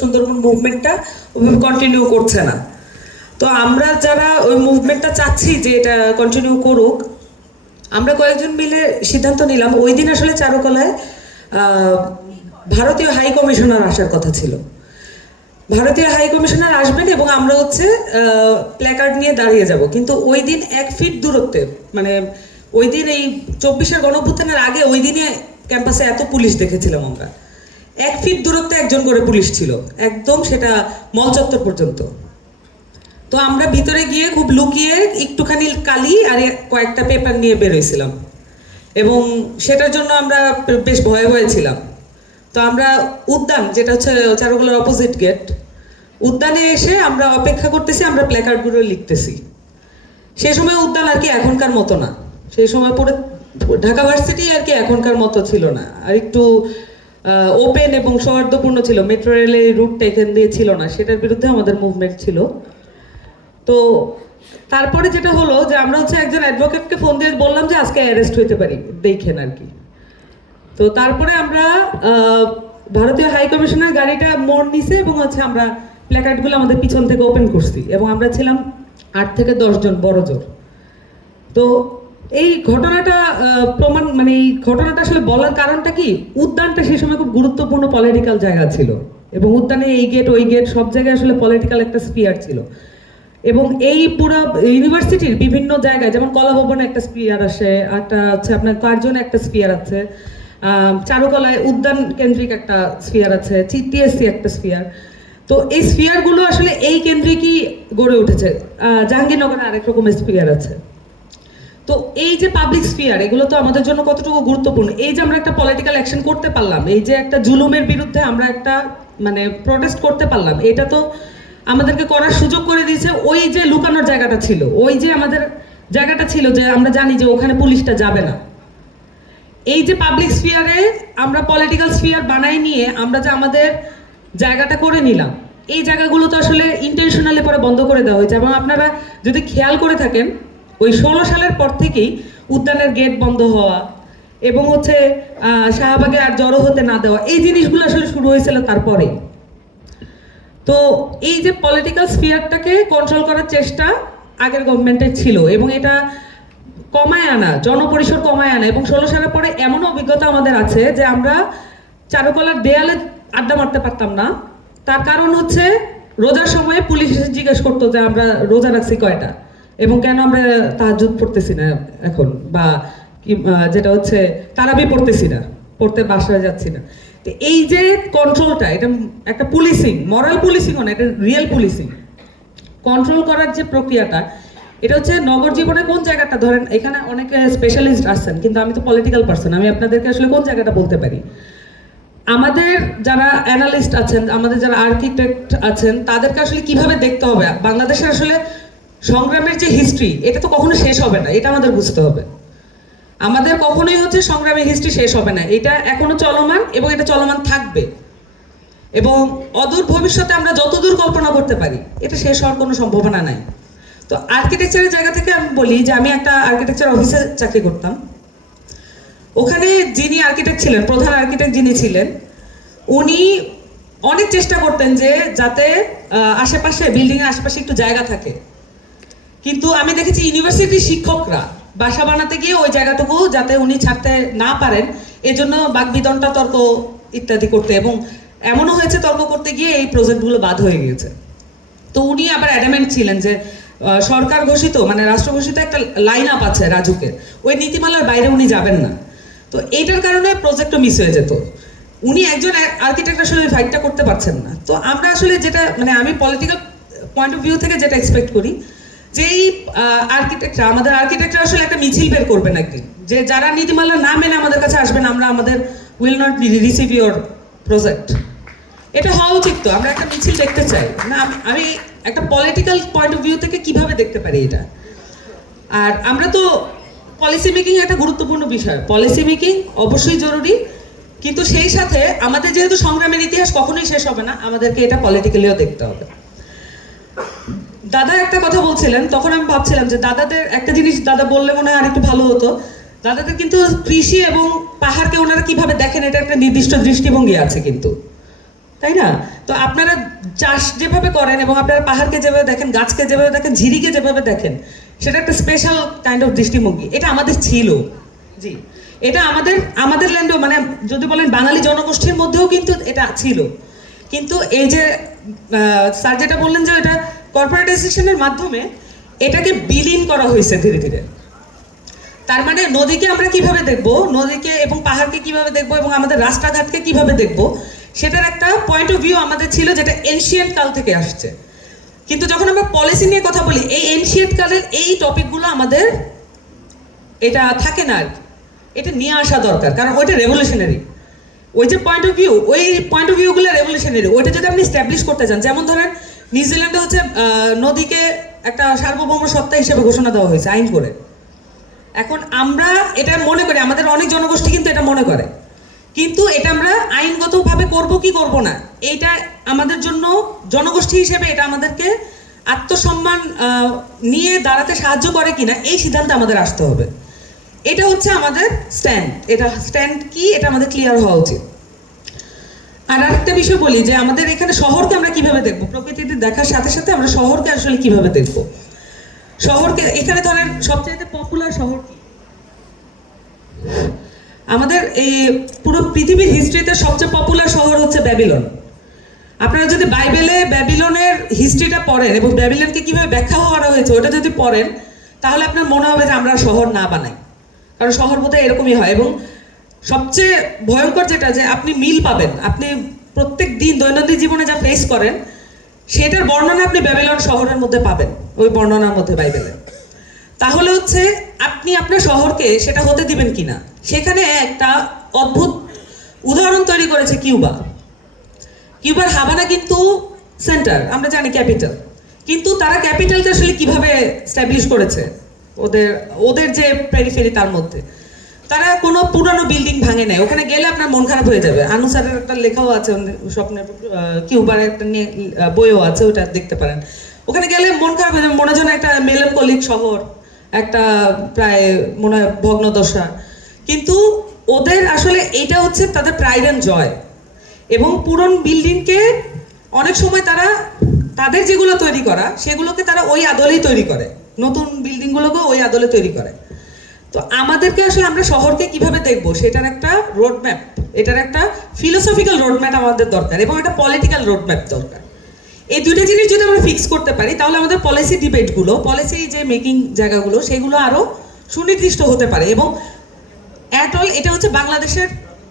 সুন্দরবন মুভমেন্টটা ওইভাবে কন্টিনিউ করছে না। তো আমরা যারা ওই মুভমেন্টটা চাচ্ছি যে এটা কন্টিনিউ করুক, আমরা কয়েকজন মিলে সিদ্ধান্ত নিলাম। ওই দিন আসলে চারুকলায় ভারতীয় হাই কমিশনার আসার কথা ছিল। ভারতীয় হাই কমিশনার আসবেন এবং আমরা হচ্ছে প্ল্যাকার্ড নিয়ে দাঁড়িয়ে যাব, কিন্তু ওই দিন 1 ফিট দূরত্বে, মানে ওই দিন এই 24-এর গণঅভ্যুত্থানের আগে ওই দিনে ক্যাম্পাসে এত পুলিশ দেখেছিলাম আমরা। 1 ফিট দূরত্বে একজন করে পুলিশ ছিল, একদম সেটা মল চত্বর পর্যন্ত। তো আমরা ভিতরে গিয়ে খুব লুকিয়ে একটুখানি কালি আর কয়েকটা পেপার নিয়ে বেরোইছিলাম, এবং সেটার জন্য আমরা বেশ ভয়ে ভয়ে ছিলাম। তো আমরা উদ্যান, যেটা হচ্ছে চারুকলার অপোজিট গেট, উদ্যানে এসে আমরা অপেক্ষা করতেছি, আমরা প্ল্যাকার্ডগুলো লিখতেছি। সেই সময় উদ্যান আর কি এখনকার মতো না, সেই সময় পুরো ঢাকা ভার্সিটি আর কি এখনকার মতো ছিল না, আর একটু ওপেন এবং সৌহার্দ্যপূর্ণ ছিল। মেট্রো রেলের রুটটা এখান দিয়ে ছিল না, সেটার বিরুদ্ধে আমাদের মুভমেন্ট ছিল। তো তারপরে যেটা হলো যে আমরা হচ্ছে একজন অ্যাডভোকেটকে ফোন দিয়ে বললাম যে আজকে অ্যারেস্ট হইতে পারি, দেখেন আর কি। তো তারপরে আমরা ভারতীয় হাই কমিশনের গাড়িটা মোড় নিছে এবং হচ্ছে আমরা প্ল্যাকার্ডগুলো আমাদের পিছন থেকে ওপেন করছি, এবং আমরা ছিলাম 8 থেকে 10 জন বড় জোর। তো এই ঘটনাটা মানে এই ঘটনাটা আসলে বলার কারণটা কি, উদ্যানটা সেই সময় খুব গুরুত্বপূর্ণ পলিটিক্যাল জায়গা ছিল, এবং উদ্যানে এই গেট ওই গেট সব জায়গায় আসলে পলিটিক্যাল একটা স্পিয়ার ছিল। এবং এই পুরো ইউনিভার্সিটির বিভিন্ন জায়গায়, যেমন কলাভবনে একটা স্পিয়ার আসে, একটা হচ্ছে আপনার কার্জনে একটা স্পিয়ার আছে, চারুকলায় উদ্যান কেন্দ্রিক একটা স্পিয়ার আছে, টিএসসি একটা স্পিয়ার। তো এই স্পিয়ারগুলো আসলে এই কেন্দ্রিকই গড়ে উঠেছে। জাহাঙ্গীরনগরে আরেক রকমের স্পিয়ার আছে। তো এই যে পাবলিক স্পিয়ার, এগুলো তো আমাদের জন্য কতটুকু গুরুত্বপূর্ণ। এই যে আমরা একটা পলিটিক্যাল অ্যাকশন করতে পারলাম, এই যে একটা জুলুমের বিরুদ্ধে আমরা একটা মানে প্রোটেস্ট করতে পারলাম, এটা তো আমাদেরকে করার সুযোগ করে দিয়েছে ওই যে লুকানোর জায়গাটা ছিল, ওই যে আমাদের জায়গাটা ছিল যে আমরা জানি যে ওখানে পুলিশটা যাবে না। এই যে পাবলিক স্পিয়ারে আমরা পলিটিক্যাল স্পিয়ার বানাই নিয়ে আমরা যে আমাদের জায়গাটা করে নিলাম, এই জায়গাগুলো তো আসলে ইন্টেনশনালি পরে বন্ধ করে দেওয়া হয়েছে। এবং আপনারা যদি খেয়াল করে থাকেন, ওই 16 সালের পর থেকেই উদ্যানের গেট বন্ধ হওয়া এবং হচ্ছে শাহবাগে আর জড়ো হতে না দেওয়া, এই জিনিসগুলো আসলে শুরু হয়েছিল তারপরে। তো এই যে পলিটিক্যাল স্ফিয়ারটাকে কন্ট্রোল করার চেষ্টা আগের গভর্নমেন্টের ছিল, এবং এটা কমায় আনা, জনপরিসর কমায় আনা। এবং 16 সালের পরে এমন অভিজ্ঞতা আমাদের আছে যে আমরা চারুকলার দেয়ালে আড্ডা মারতে পারতাম না। তার কারণ হচ্ছে রোজার সময়ে পুলিশ এসে জিজ্ঞেস করতো যে আমরা রোজা রাখছি কয়টা, এবং কেন আমরা তাহাজ্জুদ পড়তেছি না এখন, বা যেটা হচ্ছে তারাবি পড়তেছি না, পড়তে বাসায় যাচ্ছি না। তো এই যে কন্ট্রোলটা, এটা একটা পুলিশিং, মরাল পুলিশিংও না, এটা রিয়েল পুলিশিং। কন্ট্রোল করার যে প্রক্রিয়াটা, এটা হচ্ছে নগর জীবনে কোন জায়গাটা, ধরেন এখানে অনেকে স্পেশালিস্ট আসছেন, কিন্তু আমি তো পলিটিক্যাল পার্সন, আমি আপনাদেরকে আসলে কোন জায়গাটা বলতে পারি। আমাদের যারা অ্যানালিস্ট আছেন, আমাদের যারা আর্কিটেক্ট আছেন, তাদেরকে আসলে কিভাবে দেখতে হবে বাংলাদেশের আসলে সংগ্রামের যে হিস্ট্রি, এটা তো কখনো শেষ হবে না, এটা আমাদের বুঝতে হবে। আমাদের কখনোই হচ্ছে সংগ্রামের হিস্ট্রি শেষ হবে না, এটা এখনো চলমান এবং এটা চলমান থাকবে। এবং অদূর ভবিষ্যতে আমরা যতদূর কল্পনা করতে পারি, এটা শেষ হওয়ার কোনো সম্ভাবনা নাই। তো আর্কিটেকচারের জায়গা থেকে আমি বলি যে আমি একটা আর্কিটেকচার অফিসে চাকরি করতাম। ওখানে যিনি আর্কিটেক্ট ছিলেন, প্রধান আর্কিটেক্ট যিনি ছিলেন, উনি অনেক চেষ্টা করতেন যে যাতে আশেপাশে, বিল্ডিংয়ের আশেপাশে একটু জায়গা থাকে। কিন্তু আমি দেখেছি ইউনিভার্সিটির শিক্ষকরা বাসা বানাতে গিয়ে ওই জায়গাটুকু যাতে উনি ছাড়তে না পারেন, এজন্য বাকবিতণ্ডা, তর্ক ইত্যাদি করতে, এবং এমনও হয়েছে তর্ক করতে গিয়ে এই প্রজেক্টগুলো বাদ হয়ে গিয়েছে। তো উনি আবার অ্যাডামেন্ট ছিলেন যে সরকার ঘোষিত, মানে রাষ্ট্র ঘোষিত একটা লাইন আপ আছে রাজুকের, ওই নীতিমালার বাইরে উনি যাবেন না। তো এইটার কারণে প্রজেক্টও মিস হয়ে যেত। উনি একজন আর্কিটেক্ট আসলে ফাইটটা করতে পারছেন না। তো আমরা আসলে যেটা, মানে আমি পলিটিক্যাল পয়েন্ট অফ ভিউ থেকে যেটা এক্সপেক্ট করি, যে এই আর্কিটেক্টরা, আমাদের আর্কিটেক্টরা আসলে একটা মিছিল বের করবেন একদিন, যে যারা নীতিমালা না মেনে আমাদের কাছে আসবেন, আমরা আমাদের will not receive your project. এটা হওয়া উচিত। তো আমরা একটা মিছিল দেখতে চাই না, আমি একটা পলিটিক্যাল পয়েন্ট অফ ভিউ থেকে কিভাবে দেখতে পারি এটা। আর আমরা তো পলিসি মেকিং একটা গুরুত্বপূর্ণ বিষয়, পলিসি মেকিং অবশ্যই জরুরি, কিন্তু সেই সাথে আমাদের যেহেতু সংগ্রামের ইতিহাস কখনোই শেষ হবে না, আমাদেরকে এটা পলিটিক্যালিও দেখতে হবে। দাদা একটা কথা বলছিলেন, তখন আমি ভাবছিলাম যে দাদাদের একটা জিনিস দাদা বললে মনে হয় আর একটু ভালো হতো। দাদাদের কিন্তু কৃষি এবং পাহাড়কে ওনারা কিভাবে দেখেন, এটা একটা নির্দিষ্ট দৃষ্টিভঙ্গি আছে কিন্তু, তাই না? তো আপনারা চাষ যেভাবে করেন এবং আপনারা পাহাড়কে যেভাবে দেখেন, গাছকে যেভাবে দেখেন, ঝিরিকে যেভাবে দেখেন, সেটা একটা স্পেশাল কাইন্ড অফ দৃষ্টিভঙ্গি। এটা আমাদের ছিল, জি, এটা আমাদের আমাদের ল্যান্ডেও, মানে যদি বলেন বাঙালি জনগোষ্ঠীর মধ্যেও কিন্তু এটা ছিল। কিন্তু এই যে স্যার যেটা বললেন যে এটা কর্পোরেটাইজেশনের মাধ্যমে এটাকে বিলীন করা হয়েছে ধীরে ধীরে। তার মানে নদীকে আমরা কিভাবে দেখব, নদীকে এবং পাহাড়কে কিভাবে দেখব এবং আমাদের রাস্তাঘাটকে কিভাবে দেখব, সেটার একটা পয়েন্ট অফ ভিউ আমাদের ছিল, যেটা এনশিয়েন্ট কাল থেকে আসছে। কিন্তু যখন আমরা পলিসি নিয়ে কথা বলি, এই এনশিয়েন্ট কালের এই টপিকগুলো আমাদের এটা থাকে না আর কি। এটা নিয়ে আসা দরকার, কারণ ওইটা রেভলিউশনারি। ওই যে পয়েন্ট অফ ভিউ, ওই পয়েন্ট অফ ভিউগুলো রেভলিউশনারি। ওইটা যদি আপনি স্ট্যাবলিশ করতে চান, যেমন ধরেন নিউজিল্যান্ডে হচ্ছে নদীকে একটা সার্বভৌম সত্তা হিসেবে ঘোষণা দেওয়া হয়েছে আইন করে। এখন আমরা এটা মনে করি, আমাদের অনেক জনগোষ্ঠী কিন্তু এটা মনে করে, কিন্তু এটা আমরা আইনগতভাবে করব কি করব না, এইটা আমাদের জন্য জনগোষ্ঠী হিসেবে এটা আমাদেরকে আত্মসম্মান নিয়ে দাঁড়াতে সাহায্য করে কিনা, এই সিদ্ধান্তে আমাদের আসতে হবে। এটা হচ্ছে আমাদের স্ট্যান্ড। এটা স্ট্যান্ড কি, এটা আমাদের ক্লিয়ার হওয়া উচিত। আর আরেকটা বিষয় বলি, যে আমাদের এখানে শহরকে আমরা কিভাবে দেখবো, প্রকৃতিতে দেখার সাথে সাথে আমরা শহরকে আসলে কিভাবে দেখবো। শহরকে এখানে ধরেন সবচেয়ে পপুলার শহর কি, আমাদের এই পুরো পৃথিবীর হিস্ট্রিতে সবচেয়ে পপুলার শহর হচ্ছে ব্যাবিলন। আপনারা যদি বাইবেলে ব্যাবিলনের হিস্ট্রিটা পড়েন এবং ব্যাবিলনকে কিভাবে ব্যাখ্যা করা হয়েছে ওটা যদি পড়েন, তাহলে আপনার মনে হবে যে আমরা শহর না বানাই, কারণ শহর বোধহয় এরকমই হয়। এবং সবচেয়ে ভয়ঙ্কর যেটা, যে আপনি মিল পাবেন, আপনি প্রত্যেক দিন দৈনন্দিন জীবনে যা ফেস করেন সেটার বর্ণনা আপনি ব্যাবিলন শহরের মধ্যে পাবেন, ওই বর্ণনার মধ্যে বাইবেলে। তাহলে হচ্ছে আপনি আপনার শহরকে সেটা হতে দিবেন কিনা। সেখানে একটা অদ্ভুত উদাহরণ তৈরি করেছে কিউবা। কিউবার হাভানা কিন্তু সেন্টার, আমরা জানি ক্যাপিটাল, কিন্তু তারা ক্যাপিটালকে আসলে কিভাবে স্ট্যাবলিশ করেছে, ওদের ওদের যে পেরিফেরি তার মধ্যে তারা কোনো পুরানো বিল্ডিং ভাঙে নেয়। ওখানে গেলে আপনার মন খারাপ হয়ে যাবে। আনুসারের একটা লেখাও আছে স্বপ্নের, কিউবার একটা বইও আছে, ওটা দেখতে পারেন। ওখানে গেলে মন খারাপ হয়ে যাবে, মনে হয় একটা মেলানকলিক শহর, একটা প্রায় মনে হয় ভগ্নদশা। কিন্তু ওদের আসলে এটা হচ্ছে তাদের প্রাইড অ্যান্ড জয়। এবং পুরনো বিল্ডিংকে অনেক সময় তারা তাদের যেগুলো তৈরি করা সেগুলোকে তারা ওই আদলেই তৈরি করে, নতুন বিল্ডিংগুলোকে ওই আদলে তৈরি করে। তো আমাদেরকে আসলে আমরা শহরকে কিভাবে দেখবো সেটার একটা রোডম্যাপ, এটার একটা ফিলোসফিক্যাল রোডম্যাপ আমাদের দরকার এবং একটা পলিটিক্যাল রোডম্যাপ দরকার। এই দুইটা জিনিস যদি আমরা ফিক্স করতে পারি, তাহলে আমাদের পলিসি ডিবেটগুলো, পলিসি যে মেকিং জায়গাগুলো, সেগুলো আরো সুনির্দিষ্ট হতে পারে। এবং অ্যাট অল এটা হচ্ছে বাংলাদেশের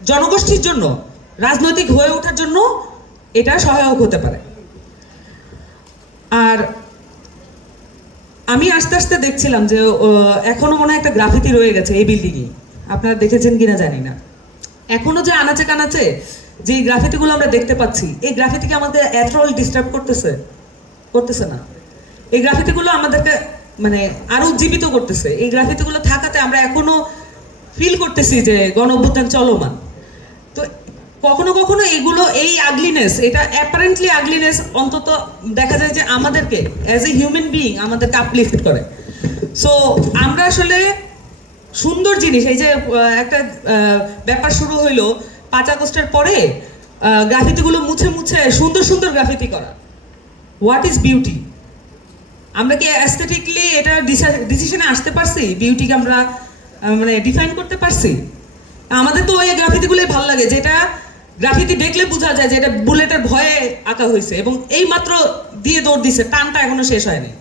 জনগোষ্ঠীর জন্য রাজনৈতিক হয়ে ওঠার জন্য এটা সহায়ক হতে পারে। আর আমি আস্তে আস্তে দেখছিলাম যে এখনো মনে হয় একটা গ্রাফিতি রয়ে গেছে এই বিল্ডিংয়ে, আপনারা দেখেছেন কিনা জানি না। এখনো যে আনাচে কানাচে যে গ্রাফিতিগুলো আমরা দেখতে পাচ্ছি, এই গ্রাফিতিকে আমাদের এতটাও ডিস্টার্ব করতেছে না। এই গ্রাফিতিগুলো আমাদেরকে মানে আরো উজ্জীবিত করতেছে। এই গ্রাফিতিগুলো থাকাতে আমরা এখনো ফিল করতেছি যে গণ অভ্যুত্থান চলমান। তো কখনো কখনো এগুলো, এই আগলিনেস, এটা অ্যাপারেন্টলি আগলিনেস, অন্তত দেখা যায় যে আমাদেরকে অ্যাজ এ হিউম্যান বিইং আমাদেরকে আপলিফট করে। সো আমরা আসলে সুন্দর জিনিস, এই যে একটা ব্যাপার শুরু হইলো 5 আগস্টের পরে গ্রাফিতিগুলো মুছে মুছে সুন্দর সুন্দর গ্রাফিতি করা। What is beauty? আমরা কি অ্যাস্থেটিকলি এটা ডিসিশনে আসতে পারছি? বিউটিকে আমরা মানে ডিফাইন করতে পারছি? আমাদের তো ওই গ্রাফিতিগুলোই ভালো লাগে, যেটা গ্রাফিতি দেখলে বোঝা যায় যে এটা বুলেটের ভয়ে আঁকা হয়েছে এবং এই মাত্র দিয়ে দৌড় দিছে, টানটা এখনো শেষ হয়নি।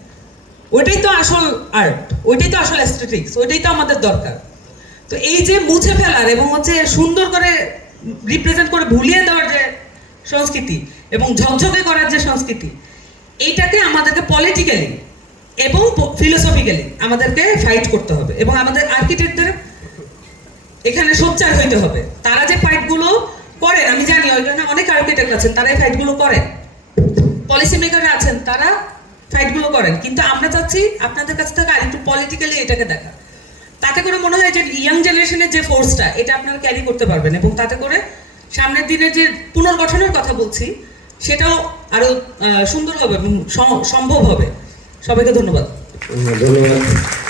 ওইটাই তো আসল আর্ট, ওইটাই তো আসল অ্যাস্থেটিক্স, ওইটাই তো আমাদের দরকার। তো এই যে মুছে ফেলার এবং হচ্ছে সুন্দর করে রিপ্রেজেন্ট করে ভুলিয়ে দেওয়ার যে সংস্কৃতি এবং ঝকঝকে করার যে সংস্কৃতি, এইটাকে আমাদেরকে পলিটিক্যালি এবং ফিলোসফিক্যালি আমাদেরকে ফাইট করতে হবে। এবং আমাদের আর্কিটেক্টদের এখানে সোচ্চার হইতে হবে। তারা যে ফাইটগুলো করেন, আমি জানি ওইখানে অনেক আর্কিটেক্ট আছেন, তারা এই ফাইটগুলো করেন, পলিসি মেকাররা আছেন, তারা ফাইটগুলো করেন। কিন্তু আমরা চাচ্ছি আপনাদের কাছ থেকে আরেকটু পলিটিক্যালি এটাকে দেখা। তাতে করে মনে হয় যে ইয়াং জেনারেশনের যে ফোর্সটা, এটা আপনারা ক্যারি করতে পারবেন এবং তাতে করে সামনের দিনে যে পুনর্গঠনের কথা বলছি সেটাও আরো সুন্দর হবে, সম্ভব হবে। সবাইকে ধন্যবাদ। ধন্যবাদ।